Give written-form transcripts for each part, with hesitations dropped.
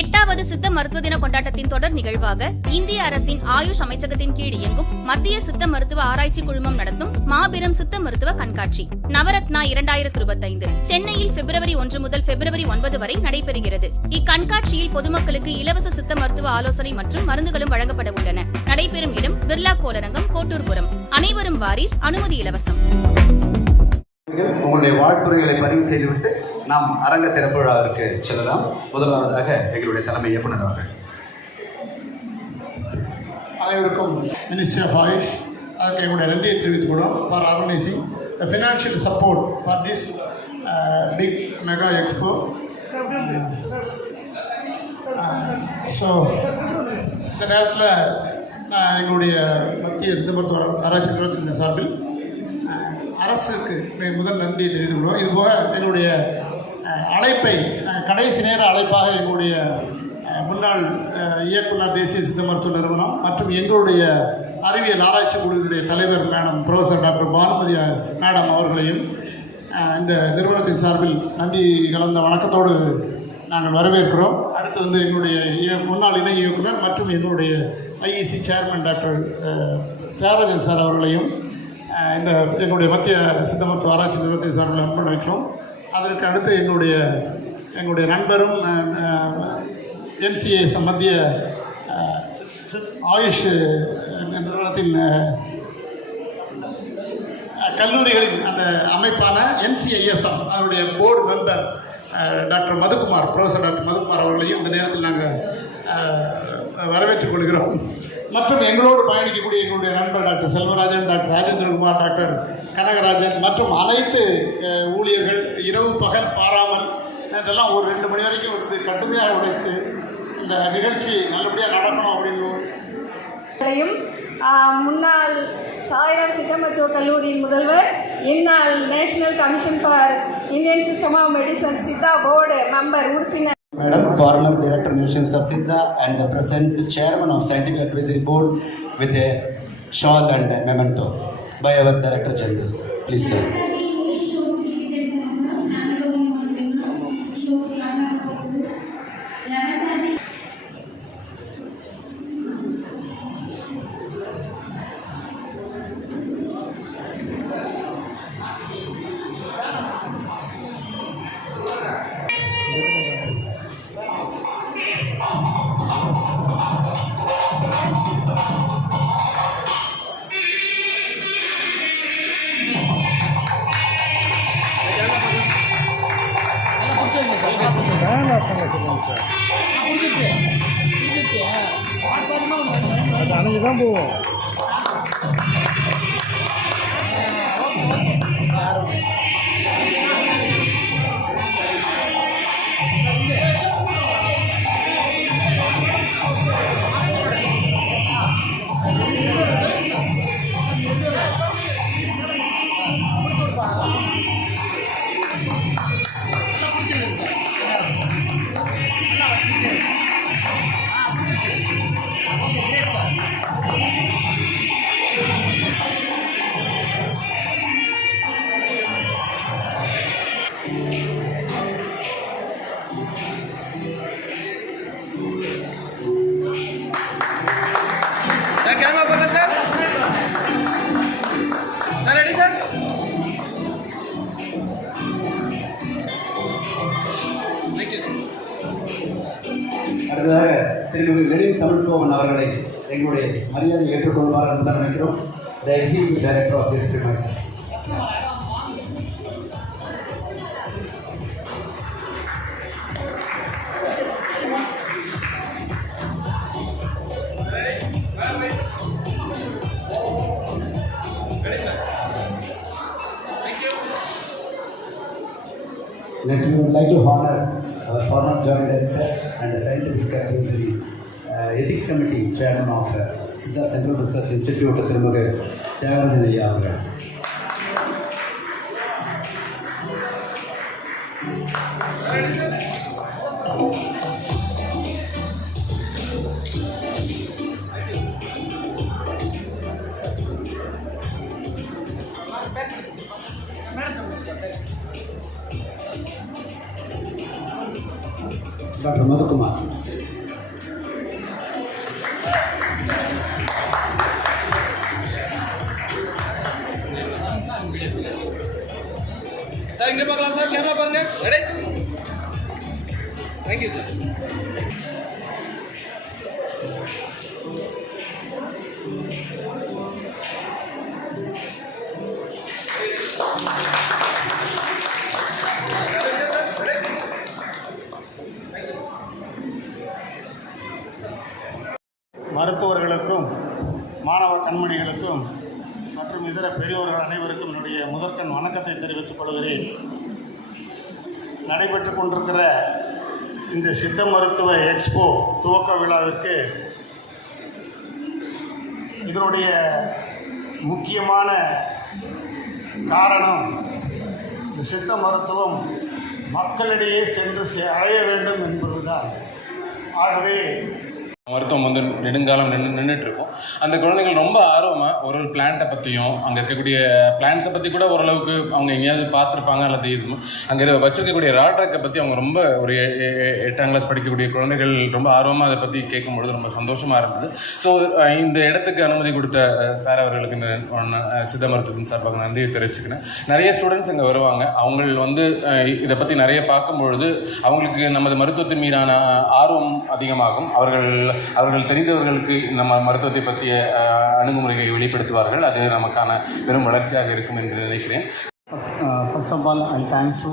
8வது சித்த மருத்துவ தின கொண்டாட்டத்தின் தொடர் நிகழ்வாக இந்திய அரசின் ஆயுஷ் அமைச்சகத்தின் கீழ் இயங்கும் மத்திய சித்த மருத்துவ ஆராய்ச்சி குழுமம் நடத்தும் மாபெரும் சித்த மருத்துவ கண்காட்சி நவரத்னா 2025 சென்னையில் பிப்ரவரி 1 முதல் பிப்ரவரி 9 வரை நடைபெறுகிறது. இக்கண்காட்சியில் பொதுமக்களுக்கு இலவச சித்த மருத்துவ ஆலோசனை மற்றும் மருந்துகளும் வழங்கப்பட உள்ளன. நடைபெறும் இடம் பிர்லா கோளரங்கம், கோட்டூர்புரம். அனைவரும் வாரீர், அனுமதி இலவசம். உங்களுடைய வாழ்த்துறைகளை பதிவு செய்துவிட்டு நாம் அரங்க திறப்பு விழாவிற்கு செல்லலாம். முதலாவதாக எங்களுடைய தலைமை இயக்குனர் அவர்கள். அனைவருக்கும் மினிஸ்ட்ரி ஆஃப் ஆயுஷ் அதுக்கு எங்களுடைய நன்றியை தெரிவித்துக்கூடும் for organising the financial support for this big mega expo. So இந்த நேரத்தில் நான் எங்களுடைய மத்திய சித்த மருத்துவ ஆராய்ச்சி நிறுவனத்தின் சார்பில் அரசுக்கு முதல் நன்றியை தெரிவித்துக் கொள்வோம். இதுபோக எங்களுடைய அழைப்பை கடைசி நேர அழைப்பாக எங்களுடைய முன்னாள் இயக்குனர் தேசிய சித்த மருத்துவ நிறுவனம் மற்றும் எங்களுடைய அறிவியல் ஆராய்ச்சி குழுவினுடைய தலைவர் madam professor doctor Bhanumathi madam அவர்களையும் இந்த நிறுவனத்தின் சார்பில் நன்றி கலந்த வணக்கத்தோடு நாங்கள் வரவேற்கிறோம். அடுத்து எங்களுடைய முன்னாள் இணை இயக்குனர் மற்றும் எங்களுடைய IEC chairman doctor Thiagarajan sir அவர்களையும் இந்த எங்களுடைய மத்திய சித்த மருத்துவ ஆராய்ச்சி நிறுவனத்தின் சார்பில் அனுப்பிக்கிறோம். அதற்கு அடுத்து எங்களுடைய நண்பரும் என்சிஏஎஸ் மத்திய ஆயுஷ் நிறுவனத்தின் கல்லூரிகளின் அந்த அமைப்பான என்சிஐஎஸ்எம் அதனுடைய board member doctor Madhukumar, professor doctor Madhukumar அவர்களையும் இந்த நேரத்தில் நாங்கள் வரவேற்றுக் கொள்கிறோம். மற்றும் எங்களோடு பயணிக்கக்கூடிய எங்களுடைய நண்பர் doctor Selvarajan, doctor Rajendra Kumar, doctor Kanagarajan மற்றும் அனைத்து ஊழியர்கள் இரவு பகல் பாராமல் இதெல்லாம் ஒரு 2 மணி வரைக்கும் வந்து கடுமையாக உழைத்து இந்த நிகழ்ச்சி நல்லபடியாக நடக்கணும் அப்படின்னு முன்னாள் சாய்ராம் சித்த மருத்துவ கல்லூரியின் முதல்வர், இந்நாள் national commission for Indian system of medicine Siddha board member உறுப்பினர் Madam, former Director Nations of Siddha and the present Chairman of Scientific Advisory Board with a shawl and a memento by our Director General. Please, sir. அன்னைக்குதான் போவோம். Camera पकड़ sir ready sir அடுத்ததாக திரு Lenin தமிழ்கோவன் அவர்களை எங்களுடைய மரியாதை ஏற்றுக்கொள்வார் என்று நினைக்கிறோம். The executive director of this premises. Next, we would like to honor our former Joint Director and Scientific Advisory Ethics Committee Chairman of Siddha Central Research Institute, Tirumuga Tyagarajan Ayya அவர்கள். Dr. Madhukumar. Sir இங்கே பார்க்கலாம் sir, camera பாருங்க. Ready? Thank you sir. மருத்துவர்களுக்கும் மாணவ கண்மணிகளுக்கும் மற்றும் இதர பெரியோர்கள் அனைவருக்கும் என்னுடைய முதற்கண் வணக்கத்தை தெரிவித்துக் கொள்கிறேன். நடைபெற்று கொண்டிருக்கிற இந்த சித்த மருத்துவ எக்ஸ்போ துவக்க விழாவிற்கு இதனுடைய முக்கியமான காரணம், இந்த சித்த மருத்துவம் மக்களிடையே சென்று அடைய வேண்டும் என்பதுதான். ஆகவே மருத்துவம் வந்து நெடுங்காலம் நின்றுட்டு இருக்கும். அந்த குழந்தைகள் ரொம்ப ஆர்வமாக ஒரு பிளான்ட்டை பற்றியும் அங்கே இருக்கக்கூடிய பிளான்ஸை பற்றி கூட ஓரளவுக்கு அவங்க எங்கேயாவது பார்த்துருப்பாங்க அல்லது இருக்கும். அங்கே வச்சிருக்கக்கூடிய ராட்ரக்கை பற்றி அவங்க ரொம்ப ஒரு 8ஆம் கிளாஸ் படிக்கக்கூடிய குழந்தைகள் ரொம்ப ஆர்வமாக அதை பற்றி கேட்கும்பொழுது ரொம்ப சந்தோஷமாக இருந்தது. ஸோ இந்த இடத்துக்கு அனுமதி கொடுத்த சார் அவர்களுக்கு சித்த மருத்துவத்தின் சார்பாக நன்றியை தெரிவிச்சுக்கிறேன். நிறைய ஸ்டூடெண்ட்ஸ் இங்கே வருவாங்க. அவங்க வந்து இதை பற்றி நிறைய பார்க்கும்பொழுது அவங்களுக்கு நமது மருத்துவத்தின் மீதான ஆர்வம் அதிகமாகும். அவர்கள் தெரிந்தவர்களுக்கு நம்ம மருத்துவத்தை பற்றிய அணுகுமுறைகளை வெளிப்படுத்துவார்கள். அது நமக்கான பெரும் வளர்ச்சியாக இருக்கும் என்று நினைக்கிறேன். First of all, I thanks to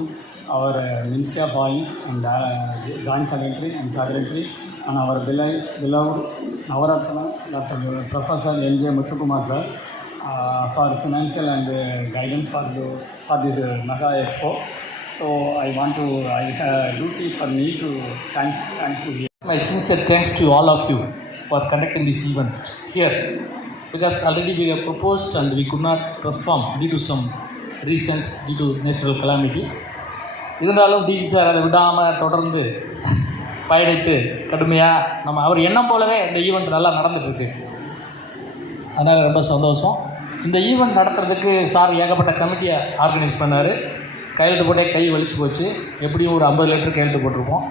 our Ministry of Police and Joint Secretary and Secretary and our beloved Navaratna Dr. Professor N.J. Muthukumar sir for financial and guidance for this Mega Expo. So it's a duty for me to thanks to you. My sincere thanks to all of you for conducting this event here, because already we have proposed and we could not perform due to some reasons, due to natural calamity. இருந்தாலும் டிஜி sir அதை விடாமல் தொடர்ந்து பயணித்து கடுமையாக அவர் எண்ணம் போலவே இந்த event நல்லா நடந்துகிட்ருக்கு. அதனால் ரொம்ப சந்தோஷம். இந்த ஈவெண்ட் நடத்துறதுக்கு சார் ஏகப்பட்ட கமிட்டியை ஆர்கனைஸ் பண்ணார். கையெழுத்து போட்டே கை வலிச்சு போச்சு. எப்படியும் ஒரு 50 லிட்டர் கையெழுத்து போட்டிருப்போம்.